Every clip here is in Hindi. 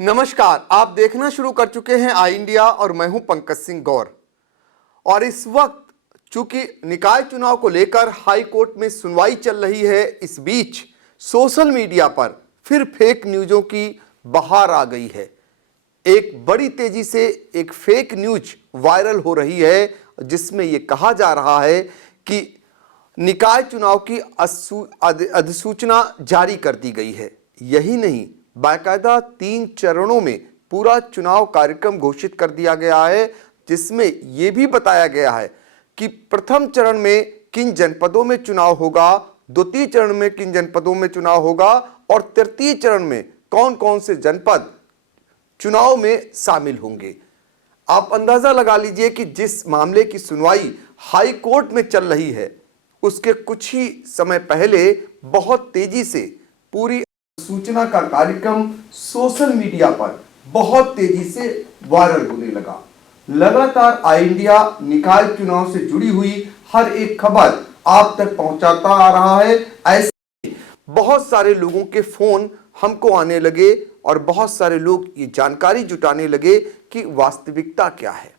नमस्कार, आप देखना शुरू कर चुके हैं आई इंडिया और मैं हूं पंकज सिंह गौर। और इस वक्त चूंकि निकाय चुनाव को लेकर हाई कोर्ट में सुनवाई चल रही है, इस बीच सोशल मीडिया पर फिर फेक न्यूज़ों की बहार आ गई है। एक बड़ी तेजी से एक फेक न्यूज वायरल हो रही है जिसमें यह कहा जा रहा है कि निकाय चुनाव की अधिसूचना जारी कर दी गई है। यही नहीं, बाकायदा 3 चरणों में पूरा चुनाव कार्यक्रम घोषित कर दिया गया है, जिसमें यह भी बताया गया है कि प्रथम चरण में किन जनपदों में चुनाव होगा, द्वितीय चरण में किन जनपदों में चुनाव होगा और तृतीय चरण में कौन कौन से जनपद चुनाव में शामिल होंगे। आप अंदाजा लगा लीजिए कि जिस मामले की सुनवाई हाई कोर्ट में चल रही है, उसके कुछ ही समय पहले बहुत तेजी से पूरी सूचना का कार्यक्रम सोशल मीडिया पर बहुत तेजी से वायरल होने लगा। लगातार आई इंडिया निकाय चुनाव से जुड़ी हुई हर एक खबर आप तक पहुंचाता आ रहा है। ऐसे बहुत सारे लोगों के फोन हमको आने लगे और बहुत सारे लोग ये जानकारी जुटाने लगे कि वास्तविकता क्या है।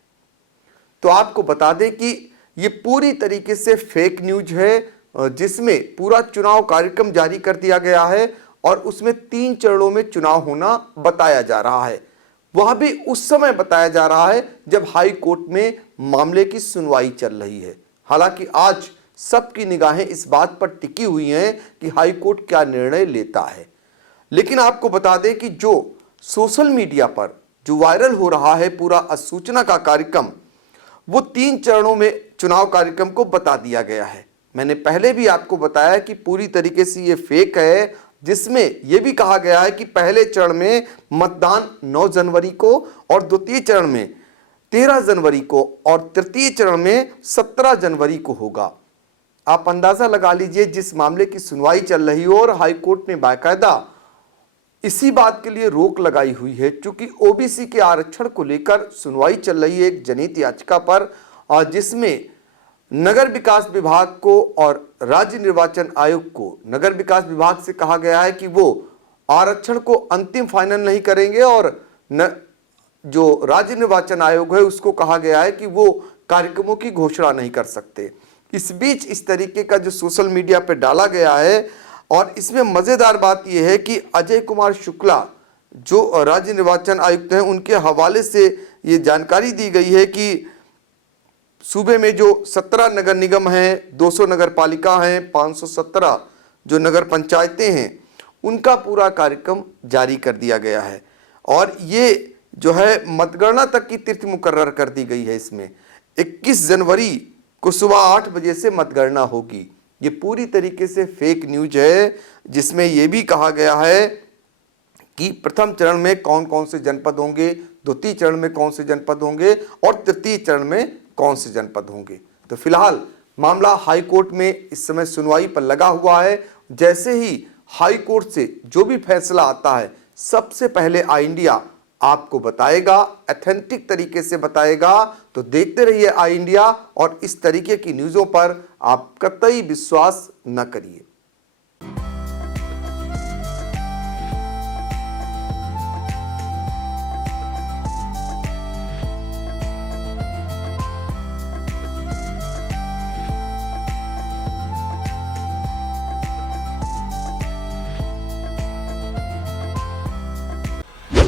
तो आपको बता दें कि ये पूरी तरीके से फेक न्यूज है, जिसमें पूरा चुनाव कार्यक्रम जारी कर दिया गया है और उसमें 3 चरणों में चुनाव होना बताया जा रहा है। वह भी उस समय बताया जा रहा है जब हाई कोर्ट में मामले की सुनवाई चल रही है। हालांकि आज सबकी निगाहें इस बात पर टिकी हुई हैं कि हाई कोर्ट क्या निर्णय लेता है। लेकिन आपको बता दें कि जो सोशल मीडिया पर जो वायरल हो रहा है पूरा अधिसूचना का कार्यक्रम, वो 3 चरणों में चुनाव कार्यक्रम को बता दिया गया है। मैंने पहले भी आपको बताया कि पूरी तरीके से ये फेक है, जिसमें यह भी कहा गया है कि पहले चरण में मतदान 9 जनवरी को और द्वितीय चरण में 13 जनवरी को और तृतीय चरण में 17 जनवरी को होगा। आप अंदाजा लगा लीजिए, जिस मामले की सुनवाई चल रही हो और हाई कोर्ट ने बाकायदा इसी बात के लिए रोक लगाई हुई है, क्योंकि ओबीसी के आरक्षण को लेकर सुनवाई चल रही है एक जनहित याचिका पर, और जिसमें नगर विकास विभाग को और राज्य निर्वाचन आयोग को नगर विकास विभाग से कहा गया है कि वो आरक्षण को अंतिम फाइनल नहीं करेंगे और जो राज्य निर्वाचन आयोग है उसको कहा गया है कि वो कार्यक्रमों की घोषणा नहीं कर सकते। इस बीच इस तरीके का जो सोशल मीडिया पे डाला गया है, और इसमें मजेदार बात यह है कि अजय कुमार शुक्ला जो राज्य निर्वाचन आयुक्त हैं, उनके हवाले से ये जानकारी दी गई है कि सूबे में जो 17 नगर निगम हैं, 200 नगर पालिका हैं, 517 जो नगर पंचायतें हैं, उनका पूरा कार्यक्रम जारी कर दिया गया है। और ये जो है मतगणना तक की तिथि मुकर्रर कर दी गई है। इसमें 21 जनवरी को सुबह 8 बजे से मतगणना होगी। ये पूरी तरीके से फेक न्यूज है, जिसमें यह भी कहा गया है कि प्रथम चरण में कौन कौन से जनपद होंगे, द्वितीय चरण में कौन से जनपद होंगे और तृतीय चरण में कौन से जनपद होंगे। तो फिलहाल मामला हाई कोर्ट में इस समय सुनवाई पर लगा हुआ है। जैसे ही हाई कोर्ट से जो भी फैसला आता है, सबसे पहले आई इंडिया आपको बताएगा, ऑथेंटिक तरीके से बताएगा। तो देखते रहिए आई इंडिया, और इस तरीके की न्यूज़ों पर आप कतई विश्वास न करिए।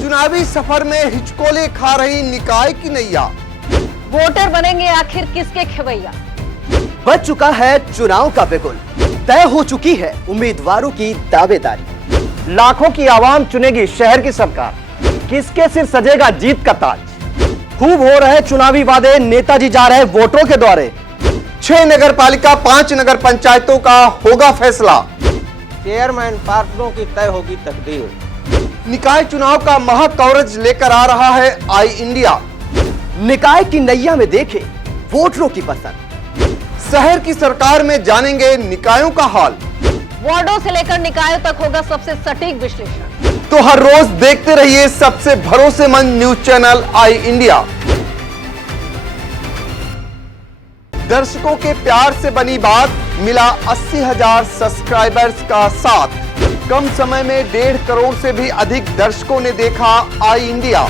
चुनावी सफर में हिचकोले खा रही निकाय की नैया। वोटर बनेंगे आखिर किसके खवैया। बच चुका है चुनाव का बिगुल, तय हो चुकी है उम्मीदवारों की दावेदारी। लाखों की आवाम चुनेगी शहर की सरकार, किसके सिर सजेगा जीत का ताज। खूब हो रहे चुनावी वादे, नेताजी जा रहे वोटरों के द्वारे। 6 नगर पालिका 5 नगर पंचायतों का होगा फैसला। चेयरमैन पार्षदों की तय होगी तकदीर। निकाय चुनाव का महा कवरेज लेकर आ रहा है आई इंडिया। निकाय की नैया में देखे वोटरों की पसंद। शहर की सरकार में जानेंगे निकायों का हाल। वार्डों से लेकर निकायों तक होगा सबसे सटीक विश्लेषण। तो हर रोज देखते रहिए सबसे भरोसेमंद न्यूज चैनल आई इंडिया। दर्शकों के प्यार से बनी बात, मिला 80,000 सब्सक्राइबर्स का साथ। कम समय में 1.5 करोड़ से भी अधिक दर्शकों ने देखा आई इंडिया।